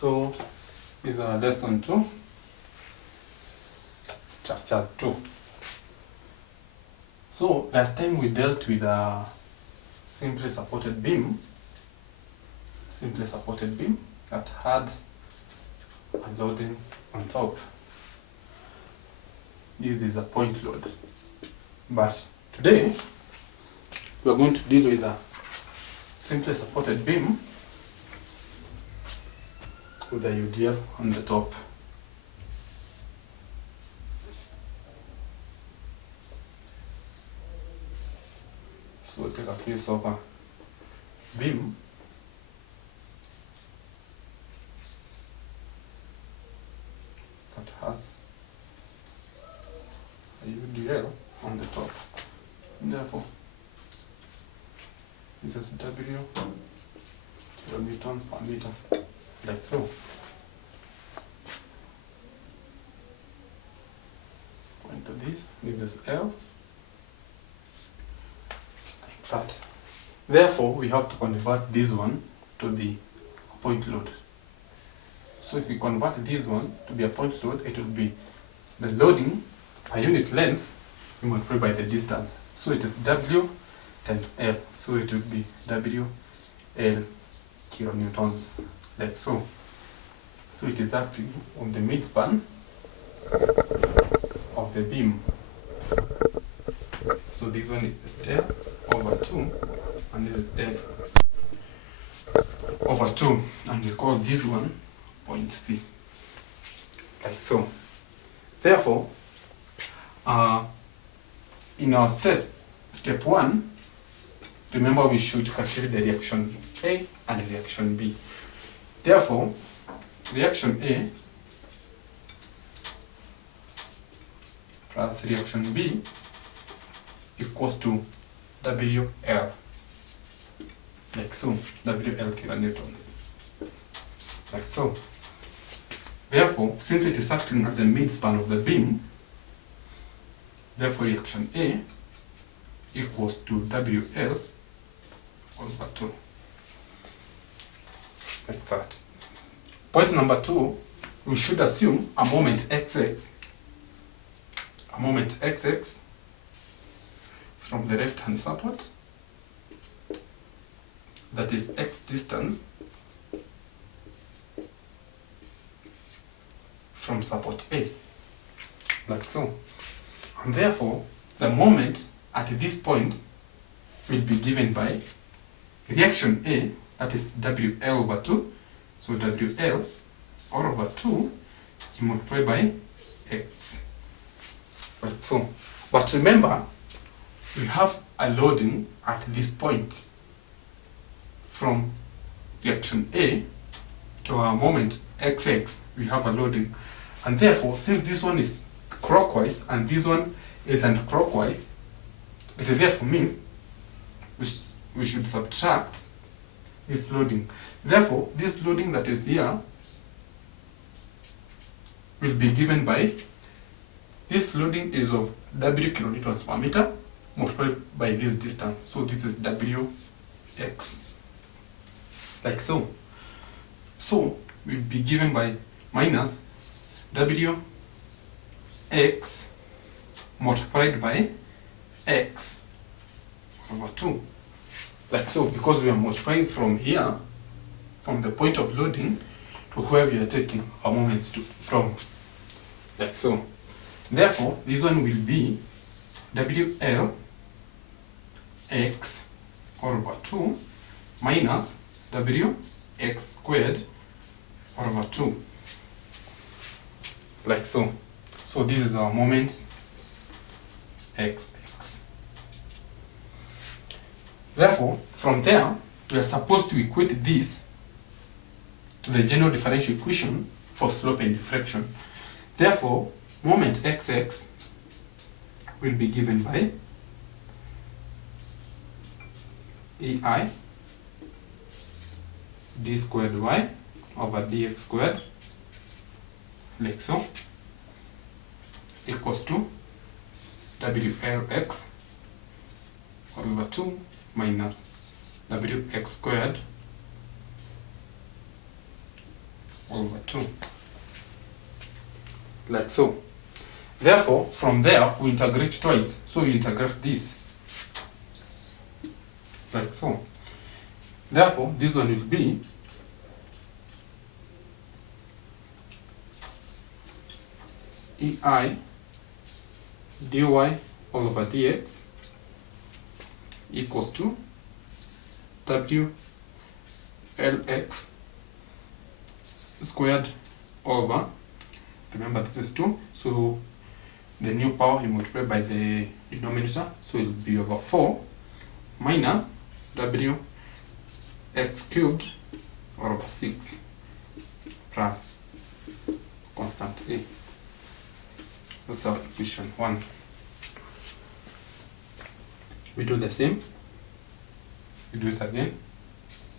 So is our lesson 2, structures 2. So last time we dealt with a simply supported beam that had a loading on top. This is a point load. But today we are going to deal with a simply supported beam with a UDL on the top. So we take a piece of a beam that has a UDL on the top. And therefore, this is W kilonewtons per meter, like so. Point to this is L, like that. Therefore, we have to convert this one to be a point load. So if we convert this one to be a point load, it will be the loading per unit length multiplied by the distance. So it is W times L. So it will be W L kilonewtons, like so. So it is acting on the midspan of the beam. So this one is L over 2, and this is L over 2, and we call this one point C, like so. Therefore, in our step 1, remember we should calculate the reaction A and reaction B. Therefore, reaction A plus reaction B equals to WL, like so, WL kilonewtons, like so. Therefore, since it is acting at the midspan of the beam, therefore reaction A equals to WL over 2, like that. Point number 2, we should assume a moment XX from the left hand support, that is X distance from support A, like so. And therefore, the moment at this point will be given by reaction A, that is WL over 2. So WL all over 2 multiplied by X, like so. But remember, we have a loading at this point from reaction A to our moment XX. We have a loading, and therefore, since this one is clockwise and this one isn't clockwise, it therefore means we should subtract this loading. Therefore, this loading that is here will be given by, this loading is of W kilonewtons per meter multiplied by this distance. So this is WX, like so. So will be given by minus WX multiplied by X over 2, like so, because we are multiplying from here, from the point of loading to where we are taking our moments from, like so. Therefore, this one will be WL X over 2 minus WX squared over 2, like so. So this is our moments XX. Therefore, from there, we are supposed to equate this to the general differential equation for slope and deflection. Therefore, moment XX will be given by EI d squared y over dx squared, like so, equals to WLX over 2 minus WX squared over 2. Like so. Therefore, from there, we integrate twice. So we integrate this. Like so. Therefore, this one will be EI dy all over dx equals to W Lx squared over, remember this is 2, so the new power you multiply by the denominator, so it will be over 4 minus W x cubed over 6 plus constant A. That's our equation 1. We do the same. We do it again.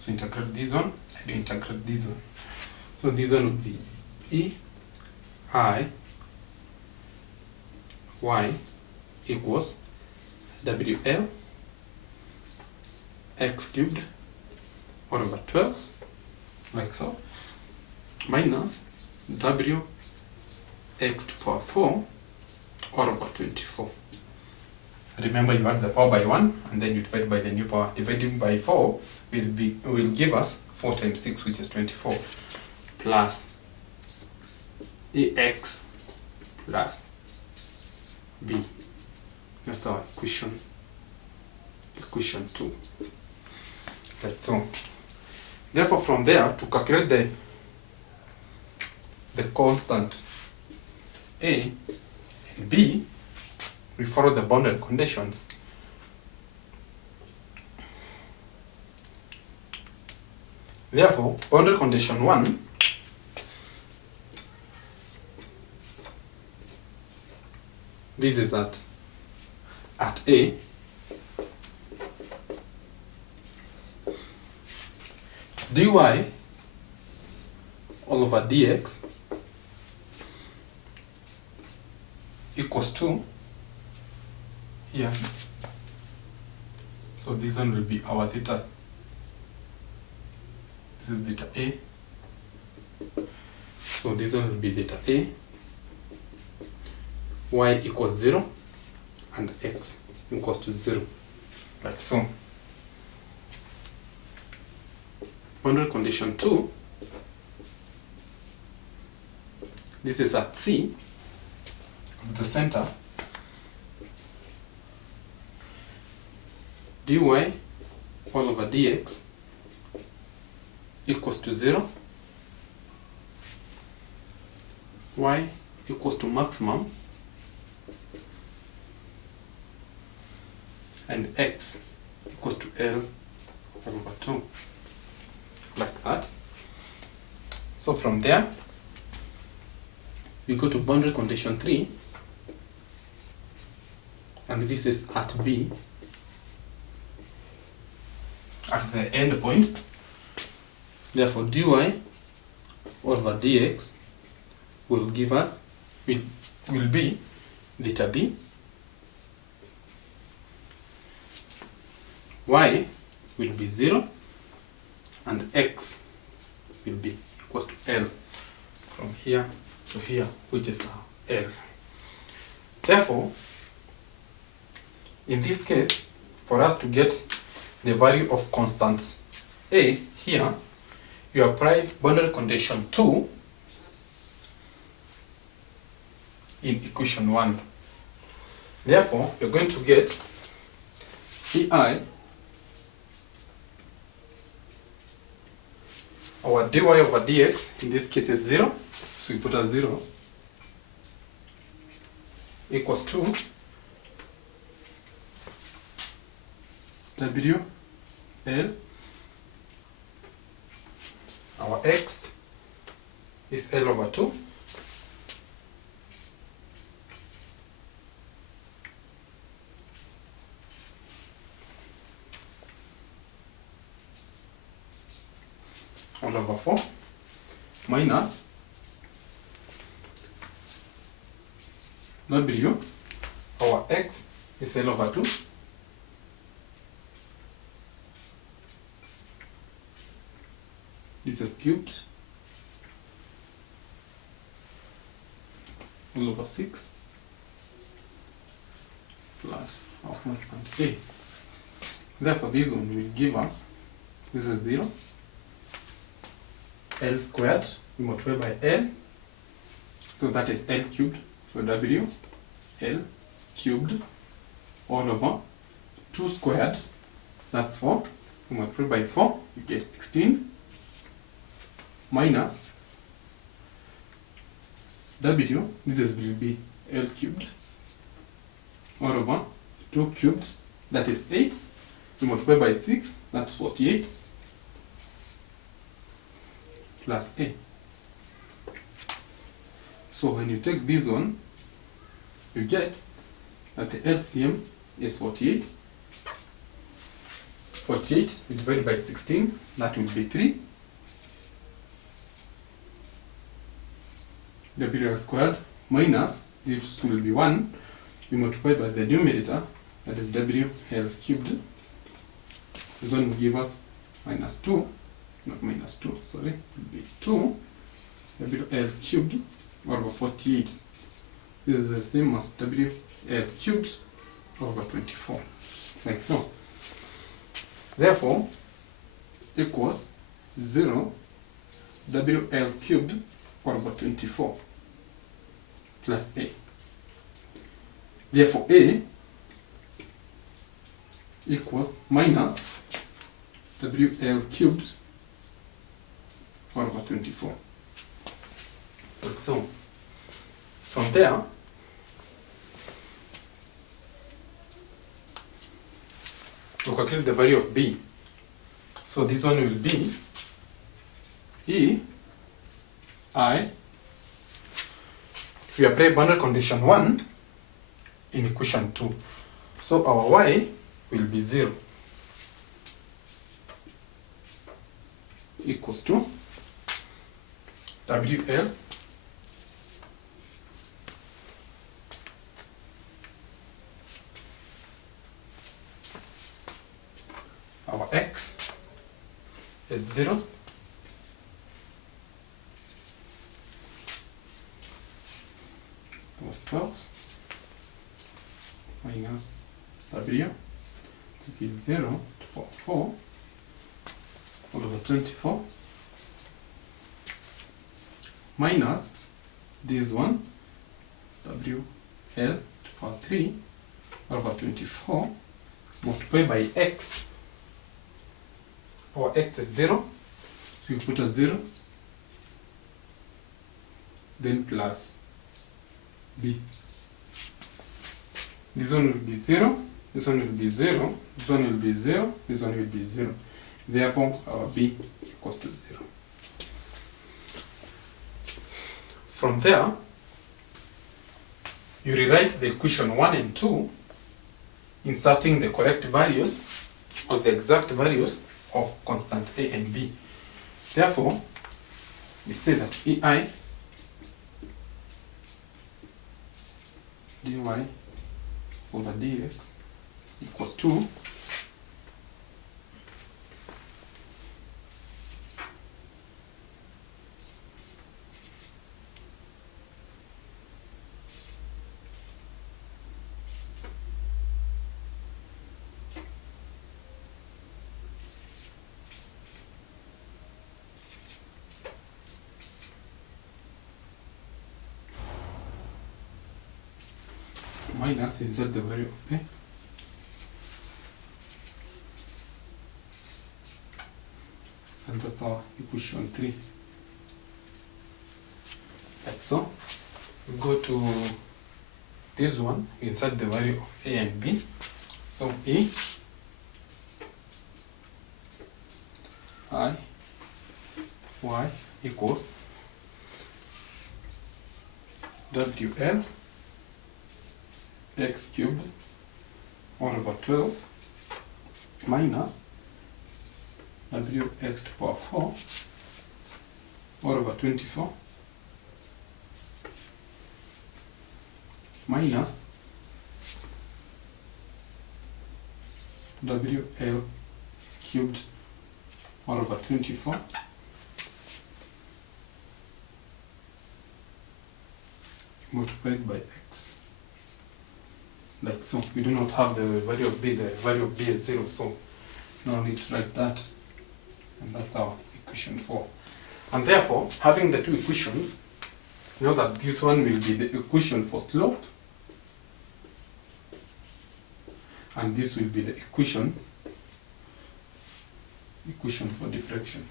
So integrate this one and integrate this one. So this one would be E I y equals WL x cubed all over 12, like so, minus W x to the power 4 all over 24. Remember, you add the power by 1 and then you divide by the new power. Dividing by 4 will give us 4 times 6, which is 24, plus ax plus b. That's our equation 2. That's so. Therefore, from there, to calculate the constant A and B, we follow the boundary conditions. Therefore, boundary condition 1 this is at A, dy all over dx equals to here. So this one will be our theta. This is theta A. So this one will be theta A. Y equals 0 and x equals to 0. Like so. Boundary condition 2. This is at C, at the center. Dy all over dx equals to 0. Y equals to maximum. And x equals to L over 2. Like that. So from there, we go to boundary condition 3. And this is at B. At the end point. Therefore, dy over dx will give us, will be theta B. Y will be 0 and x will be equals to L from here to here, which is now L. Therefore, in this case, for us to get the value of constant A here, you apply boundary condition 2 in equation 1. Therefore, you're going to get EI our dy over dx, in this case is 0, so we put a 0, equals to W L, our x is L over 2, all over 4 minus W, our x is L over 2, this is cubed all over 6 plus our constant A. Therefore, this one will give us, this is 0, L squared, we multiply by L, so that is L cubed, so W, L cubed, all over 2 squared, that's 4, we multiply by 4, you get 16, minus W, this will be L cubed, all over 2 cubes, that is 8, we multiply by 6, that's 48, plus A. So when you take this one, you get that the LCM is 48. 48 we divide by 16, that will be 3. WL squared minus, this will be 1. We multiply by the numerator, that is WL cubed. This one will give us minus 2, not minus 2, sorry, it will be 2 WL cubed over 48. This is the same as WL cubed over 24, like so. Therefore, equals 0 WL cubed over 24 plus A. Therefore, A equals minus WL cubed over 24. Like so. From there, we calculate the value of B. So this one will be E I. We apply boundary condition 1 in equation 2. So our Y will be 0 equals to WL our X is 0 over 12 minus W, which is 0 to power 4 all over 24 minus this one, WL to power 3 over 24 multiplied by X. Our X is 0, so you put a 0, then plus B. This one will be 0, this one will be 0, this one will be 0, this one will be 0. Therefore, our B equals to 0. From there, you rewrite the equation 1 and 2, inserting the correct values or the exact values of constant A and B. Therefore, we say that EI dy over dx equals to minus, insert the value of A, and that's our equation 3. Like so. We go to this one, insert the value of A and B. So A I Y equals WL X cubed 1 over 12 minus WX to power 4 1 over 24 minus WL cubed 1 over 24 multiplied by x. Like so. We do not have the value of b. The value of b is 0, so no need to write that. And that's our equation 4. And therefore, having the two equations, you know that this one will be the equation for slope, and this will be the equation for diffraction.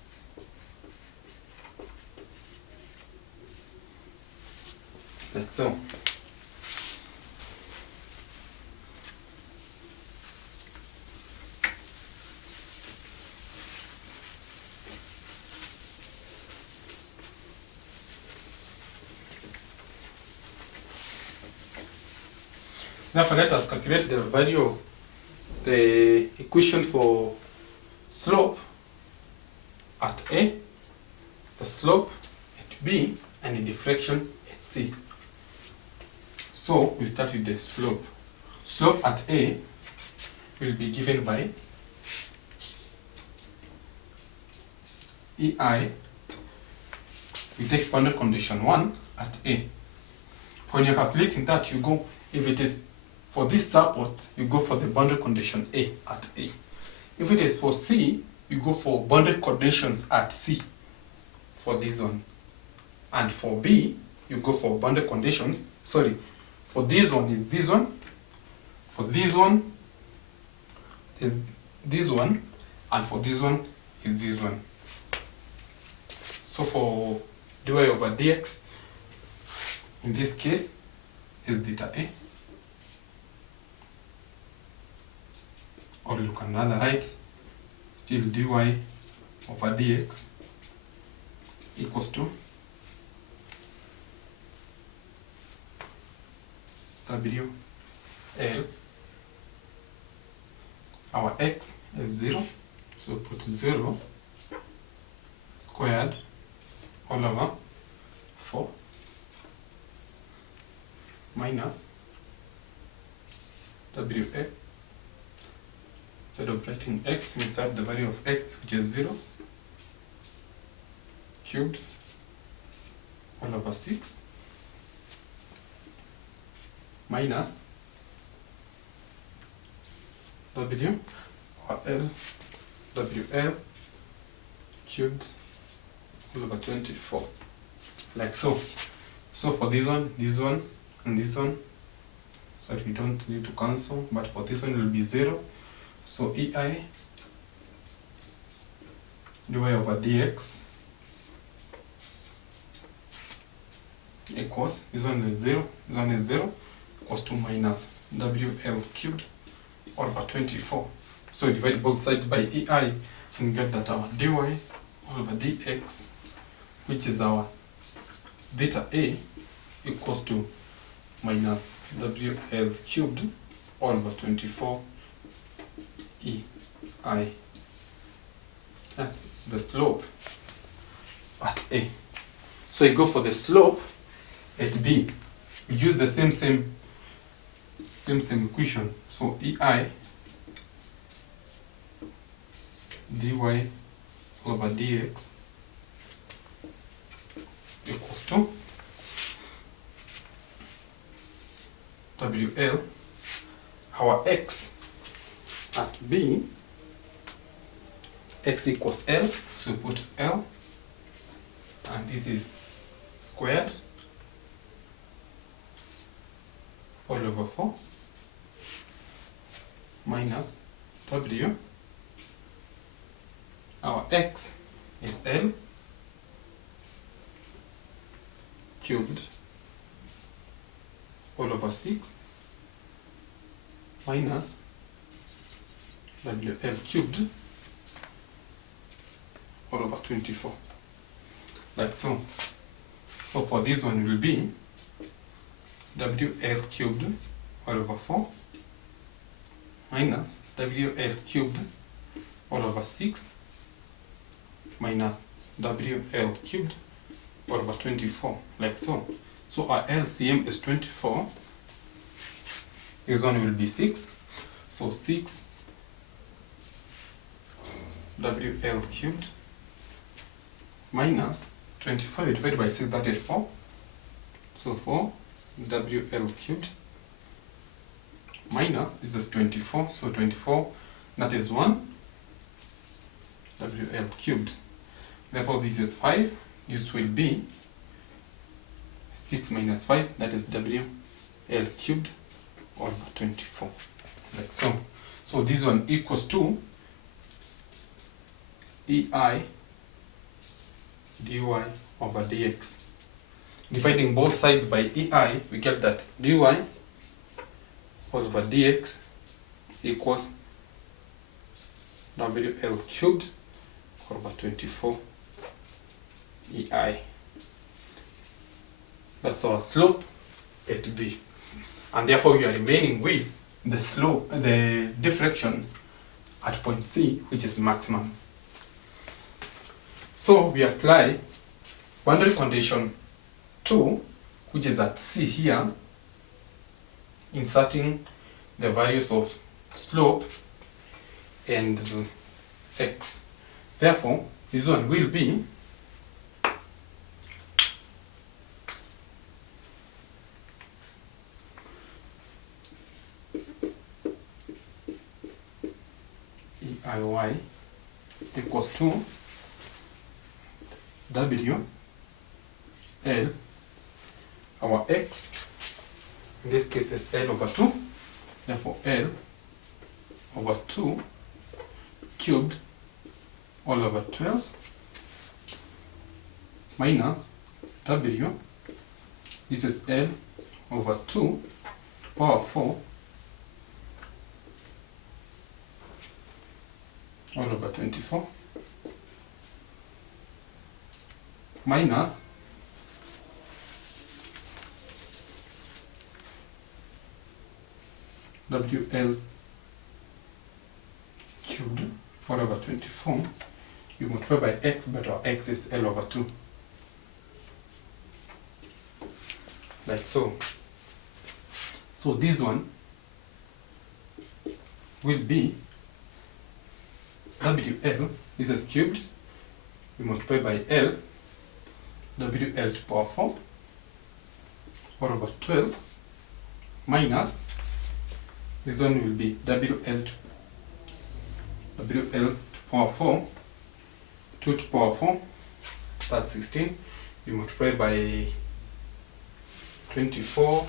Like so. Therefore, let us calculate the value of the equation for slope at A, the slope at B, and the diffraction at C. So we start with the slope. Slope at A will be given by EI. We take boundary condition 1 at A. When you're calculating that, you go, if it is for this support, you go for the boundary condition A at A. If it is for C, you go for boundary conditions at C for this one. And for B, you go for boundary conditions, for this one is this one, for this one is this one, and for this one is this one. So for dy over dx, in this case, is theta A. Or you can rather write still dy over dx equals to WL. Our x is 0, so put 0 squared all over 4 minus WL. Instead of writing x, we insert the value of x, which is 0, cubed all over 6 minus W or L, WL cubed all over 24, like so. So for this one, and this one, so we don't need to cancel, but for this one it will be 0. So EI dy over dx equals, this one is 0, this one is 0, equals to minus WL cubed over 24. So divide both sides by EI and get that our dy over dx, which is our theta A, equals to minus WL cubed over 24 EI. That's the slope at A. So you go for the slope at B. We use the same equation. So EI dy over dx equals to WL. Our x at B, x equals L, so put L, and this is squared all over 4 minus W. Our x is L cubed all over 6 minus WL cubed all over 24, like so. So for this one will be WL cubed all over 4 minus WL cubed all over 6 minus WL cubed all over 24, like so. So our LCM is 24. This one will be 6. So 6 WL cubed minus 24 divided by 6, that is 4. So 4 WL cubed minus, this is 24, so 24, that is 1 WL cubed. Therefore this is 5, this will be 6 minus 5, that is WL cubed over 24, like so. So this one equals to EI dy over dx. Dividing both sides by EI, we get that dy over dx equals WL cubed over 24 EI. That's our slope at B. And therefore you are remaining with the slope, the deflection at point C, which is maximum. So we apply boundary condition 2, which is at C here, inserting the values of slope and x. Therefore, this one will be EIY equals to W L, our x, in this case is L over 2, therefore L over 2 cubed all over 12 minus W, this is L over 2 power 4 all over 24 minus WL cubed 4 over 24, you multiply by x, but our x is L over 2. Like so. So this one will be WL, this is cubed, we multiply by L, WL to power 4, 4 over 12, minus, this one will be WL to power 4, 2 to power 4, that's 16, we multiply by 24,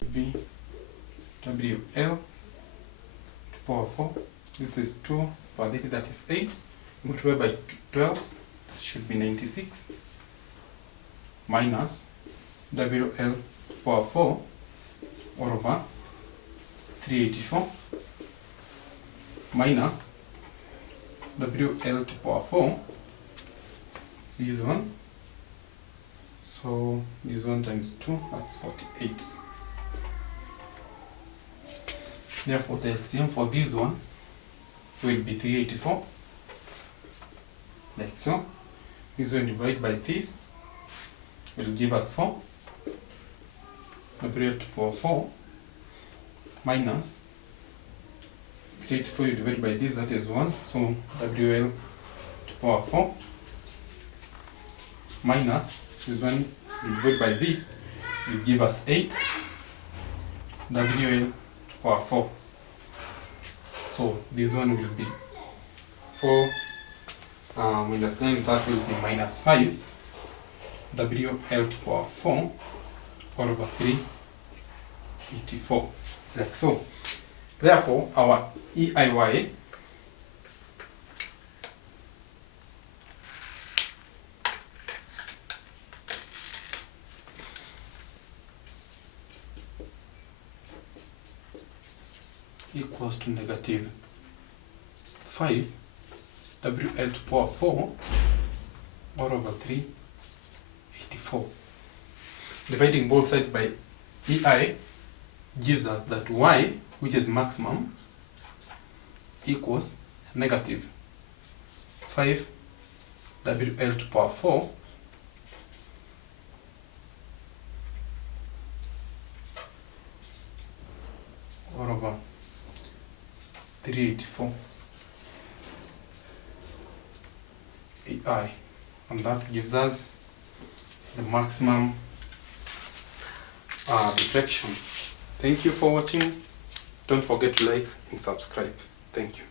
will be WL to power 4, this is 2 power 3, that is 8, multiply by 12, this should be 96, minus WL to power 4 all over 384, minus WL to power 4, this one, so this one times 2, that's 48. Therefore the LCM for this one will be 384, like so. This one divided by this will give us 4, WL to power 4 minus 384 you divide by this, that is 1, so WL to power 4 minus this one divided by this will give us 8, WL to power 4. So this one will be 4 minus 9, that will be minus 5, WL to power 4 all over 384, like so. Therefore, our EIY equals to negative 5 WL to power 4 all over 384. Dividing both sides by EI gives us that y, which is maximum, equals negative 5 WL to power 4 all over 384 AI, and that gives us the maximum deflection. Thank you for watching. Don't forget to like and subscribe. Thank you.